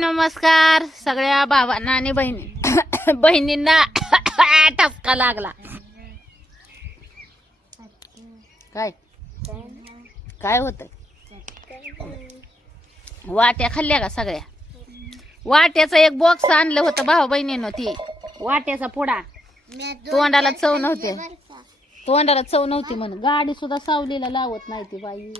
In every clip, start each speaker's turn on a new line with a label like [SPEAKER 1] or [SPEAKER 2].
[SPEAKER 1] नमस्कार सगळ्या भावांना आणि बहिणी बहिणींना ठपका लागला. काय? काय होत वाट्या खाल्ल्या का सगळ्या? वाट्याचं एक बॉक्स आणलं होतं भाऊ बहिणीनं ती. वाट्याचा पुडा तोंडाला चव नव्हते. तोंडाला चव नव्हती म्हणून. गाडी सुद्धा सावलीला लावत नाही ती बाई.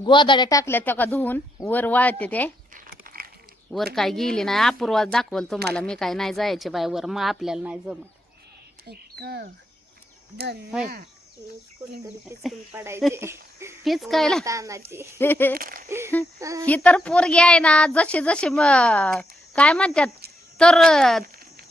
[SPEAKER 1] गोदाड्या टाकल्या त्या का धुवून? वर वाळते ते. वर काय गेली नाही. अपूर्वा दाखवल तुम्हाला. मी काय नाही जायचे बाय वर. मग आपल्याला नाही जमत. पिचकायला. ही तर पोरगी आहे ना. जशी जशी म- काय म्हणतात तर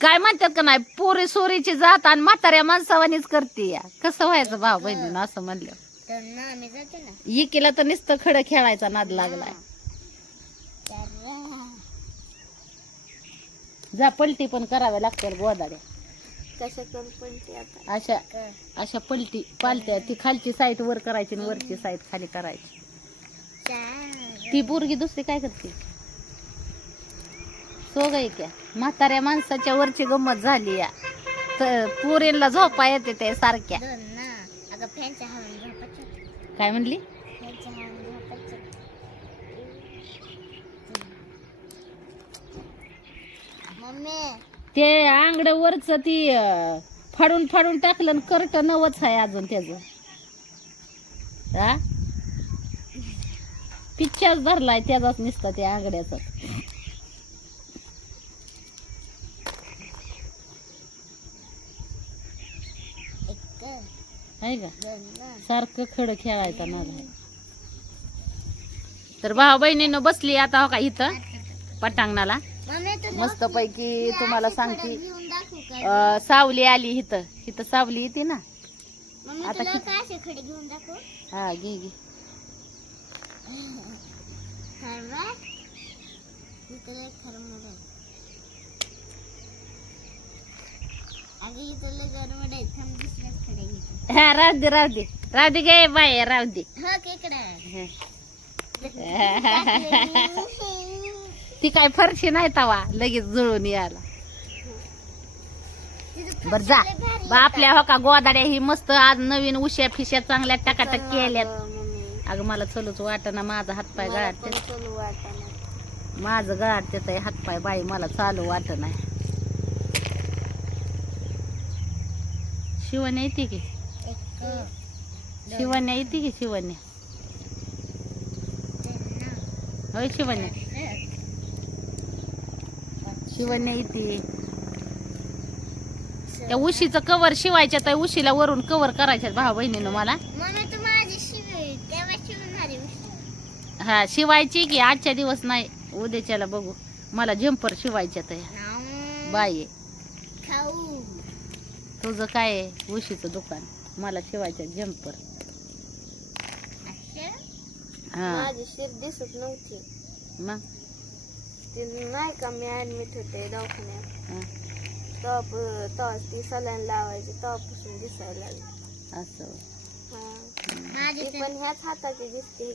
[SPEAKER 1] काय म्हणतात का नाही पोरी सोरीची जात आणि म्हाताऱ्या माणसावानीच करते या. कसं व्हायचं भाऊ बहिणीनं असं म्हणलं.
[SPEAKER 2] तर ना आम्ही जाते ना.
[SPEAKER 1] इकीला तर नुसतं खडं खेळायचा नाद लागलाय. जा पलटी पण कराव्या लागतात गोदाड्या
[SPEAKER 2] कशा करून पण ते आता?
[SPEAKER 1] अशा अशा पलटी पालत्या ती खालची साईड वर करायची आणि वरची साईड खाली करायची.
[SPEAKER 2] चार
[SPEAKER 1] ती पोरगी दुसरी काय करते? सो गाई क्या? म्हाताऱ्या माणसाच्या वरची गंमत झाली या. तर पोरींला झोपा येते ते सारख्या.
[SPEAKER 2] दोन ना. अगं फॅनच्या
[SPEAKER 1] काय म्हणली? ते आंगड वरच ती फाडून फाडून टाकलं करट नवच आहे अजून त्याच. हा? पिच्च्याच धरलाय त्याचाच निसता त्या आंगड्याचा. आहे का?
[SPEAKER 2] ना
[SPEAKER 1] सारखं खड खेळायचा नाद आहे तर भाऊ बहिणीनं बसली आता हो का इथं पटांगणाला. मस्त पैकी तुम्हाला सांगते सावली आली इथं. इथं सावली येते ना. आता हा घे घे
[SPEAKER 2] इथं लय खरं मोड आहे अगं इथं लय गरमड आहे थांब दुसऱ्याच खडे घेतो
[SPEAKER 1] हा राहू दे राहू दे. राहू दे गे बाय राहू दे.
[SPEAKER 2] हो
[SPEAKER 1] ती काय फरशी नाही तवा लगेच जुळून यायला. बर जा. आपल्या हो का गोदाड्या ही मस्त आज नवीन उश्या फिश्या चांगल्या टाकाटक केल्यात. अगं मला चलूच वाटना माझा हातपाय गळाटते माझं गळाटते आहे हातपाय बाई मला चालू वाट नाही शिवण्या येते की? शिवण्या येते की शिवण्या? होय शिवण्या. शिवण्या येते. त्या उशीचं कवर शिवायच्या त्या उशीला वरून कवर करायच्यात भाऊ बहिणीनं मला. हा शिवायची की आजच्या दिवस नाही उद्याच्याला बघू. मला झंपर शिवायच्या त्या आहे.
[SPEAKER 2] खाऊ.
[SPEAKER 1] तुझं काय आहे? उशीचं दुकान. मला शिवायच्या झंपर
[SPEAKER 2] असं?
[SPEAKER 1] हा.
[SPEAKER 2] माझी शिर दिसत नव्हती.
[SPEAKER 1] मग?
[SPEAKER 2] ती नाही का मी ऍडमिट होते दवाखान्यात?
[SPEAKER 1] हा,
[SPEAKER 2] तेव्हा तेव्हा ती सलाईन लावायची तेव्हापासून दिसायला लागली.
[SPEAKER 1] असं.
[SPEAKER 2] माझी पण ह्याच हाताची दिसते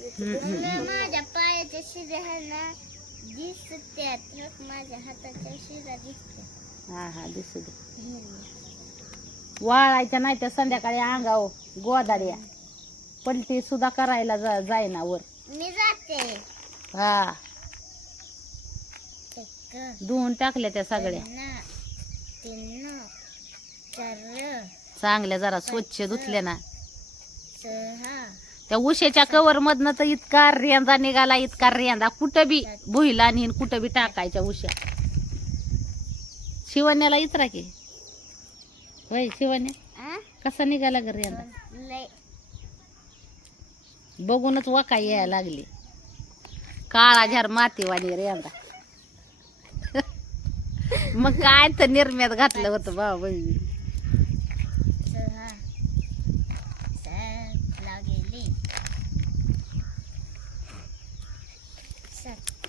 [SPEAKER 2] माझ्या पायाच्या शिऱ्या आहे ना दिसत्यात. एक माझ्या हाताच्या
[SPEAKER 1] हा हा दिसू दे. वाळायच्या नाही तर संध्याकाळी अंगाव गोदाड्या. पलटी सुद्धा करायला जा जायना वर.
[SPEAKER 2] मी जाते.
[SPEAKER 1] हा. धुवून टाकल्या त्या सगळ्या. चांगल्या जरा स्वच्छ धुतल्या ना. त्या उशेच्या कवर मधनं तर इतका रेंदा निघाला इतका रेंदा. कुठं बी भुईला आणि कुठं बी टाकायच्या उश्या शिवण्याला इतरा की. शिवण्या
[SPEAKER 2] आ?
[SPEAKER 1] कसा निघाला रेंदा
[SPEAKER 2] लय.
[SPEAKER 1] बघूनच वका यायला लागली. काळा झार मातीवाणी रेंदा मग काय तर निर्म्यात घातलं होतं बाबा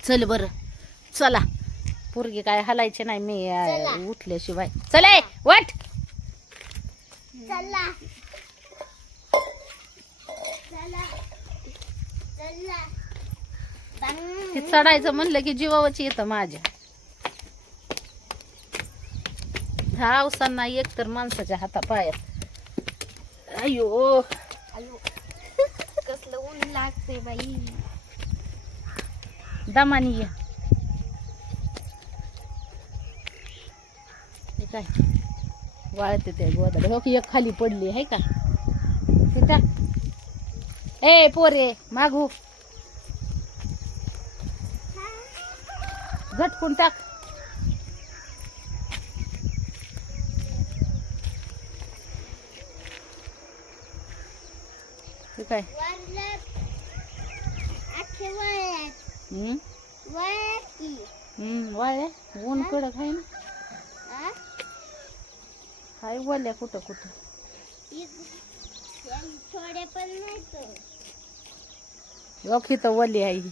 [SPEAKER 1] चल बर. चला. पोरगी काय हलायचे नाही मी. उठल्याशिवाय. चले वट!
[SPEAKER 2] चला.
[SPEAKER 1] ते चढायचं म्हणलं की जीवावच येतं माझ्या. ह्या अवसांना एक तर माणसाच्या हाता पायात अयो
[SPEAKER 2] कसलं ऊन लागते बाई.
[SPEAKER 1] दमानी ये. हे काय? वाळते ते गोदड हो की एक खाली पडली आहे का? हे ए पोरे मागू. झटकून टाक. काय?
[SPEAKER 2] आखे
[SPEAKER 1] हम्म ऊन कडक आहे ना? हाय वल्या कुठं कुठं?
[SPEAKER 2] थोडे पण नाही तो
[SPEAKER 1] ओळखी तर वली आहे ही.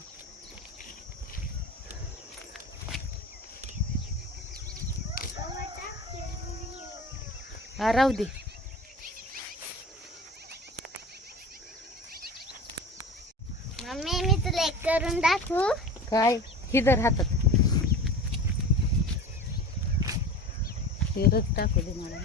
[SPEAKER 2] टाकते
[SPEAKER 1] हा राहू दे.
[SPEAKER 2] मम्मी मी तुला एक करून दाखवू.
[SPEAKER 1] काय? हिदर हातात. हे रग टाकू दे मला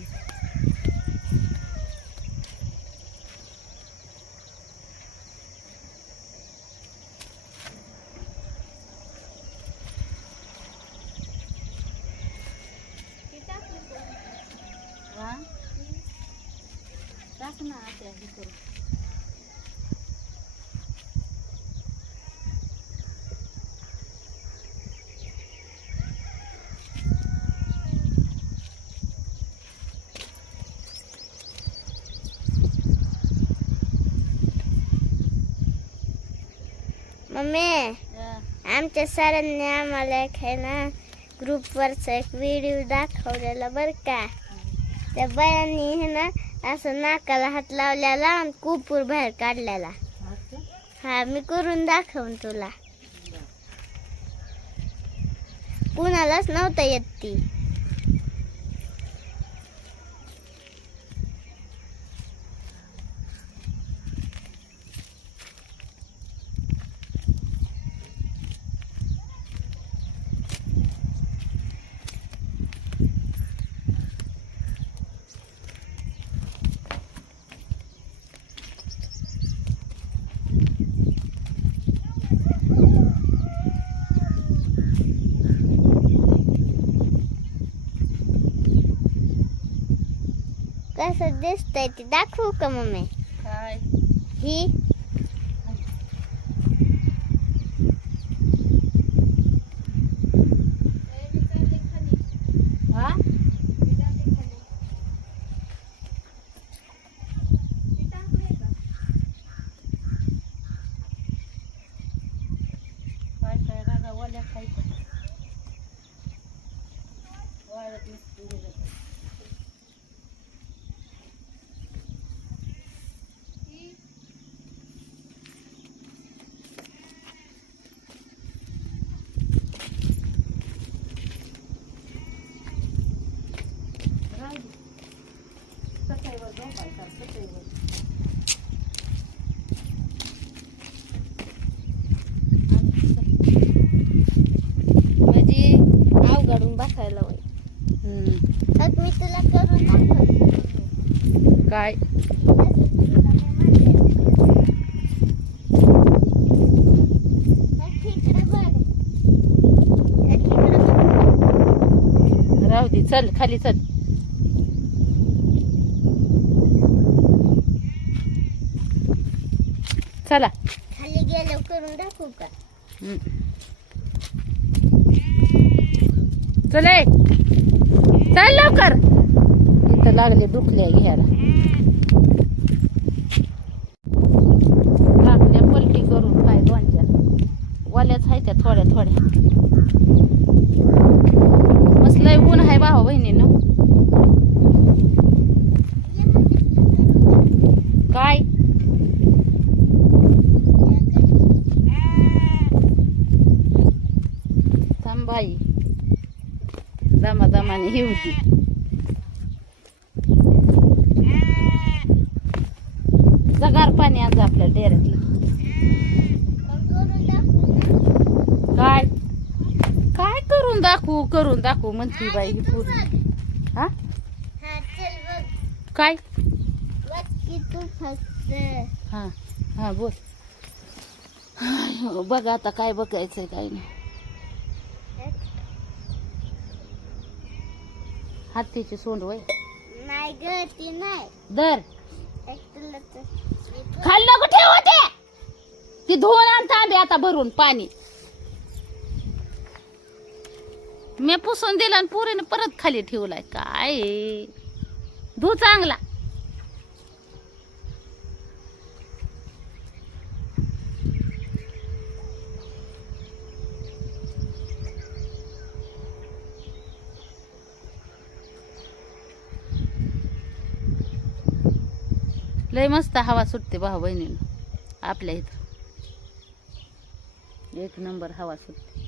[SPEAKER 1] हा? टाक ना
[SPEAKER 2] मम्मी
[SPEAKER 1] हा.
[SPEAKER 2] आमच्या सरांनी आम्हाला एक आहे ना ग्रुपवरचा एक व्हिडिओ दाखवलेला बरं का त्या बायांनी आहे ना असं नाकाला हात लावलेला आणि कुपूर बाहेर काढलेला? हा मी करून दाखवून तुला कुणालाच नव्हतं येत ती कसं दिसतंय ते दाखवू का मम्मी
[SPEAKER 1] काय
[SPEAKER 2] हा
[SPEAKER 1] काय काय रागा वाल्या खायचं वाळत नसतं गेलं तर. राहू दे. सकाळीवर झोपायचं, सकाळीवर.
[SPEAKER 2] म्हणजे अवघडून बसायला होईल.
[SPEAKER 1] हम्म.
[SPEAKER 2] मग मी तुला करून दाखवते.
[SPEAKER 1] काय? राहू दे चल खाली चल. चला.
[SPEAKER 2] खाली गेल्यावर करून दाखवू का.
[SPEAKER 1] चल. चल लवकर. इथं लागले दुखल्या घ्यायला. लागल्या पलटी करून काय दोन चार वाल्याच आहे त्या थोड्या थोड्या. मस्त लय ऊन आहे भावा बहिणीनं. काय? दमा ही होती. जगार पाणी आज आपल्या डेऱ्यातलं.
[SPEAKER 2] काय? काय
[SPEAKER 1] करून दाखवू करून दाखवू म्हणती बाई ही पूर्ण हा? काय? हा हा बोल. बघा आता काय बघायचंय काय नाही. हत्तीची सोंड वय
[SPEAKER 2] नाही ग ती नाही.
[SPEAKER 1] दर.
[SPEAKER 2] एक तुला तर-
[SPEAKER 1] खाली नको ठेव ते. ती धुवून आण तांबे आता भरून पाणी. मी पुसून दिला आणि पुरीने परत खाली ठेवलाय. काय? धू चांगला. लय मस्त हवा सुटते भाऊ बहिणीनं आपल्या इथं. एक नंबर हवा सुटते.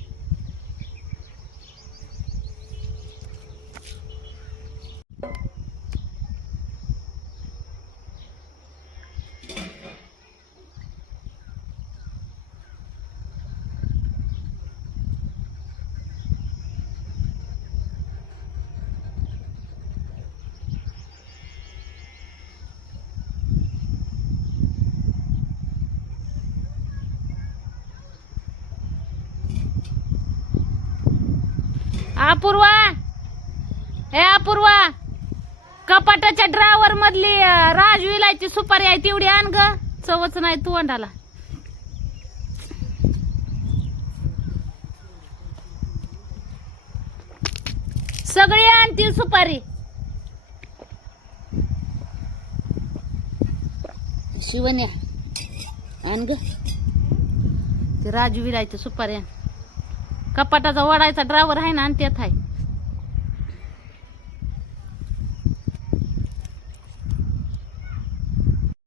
[SPEAKER 1] अपूर्वा! हे अपूर्वा! कपाटाच्या ड्रावर मधली राजू राजविलायची सुपारी आहे तेवढी आण ग. चवच नाही तू अंडाला सगळी आणतील सुपारी. शिवन्या आण ग. ते राजू विलायची सुपारी आण. कपाटाचा वडायचा ड्रायव्हर आहे ना आणि त्यात आहे.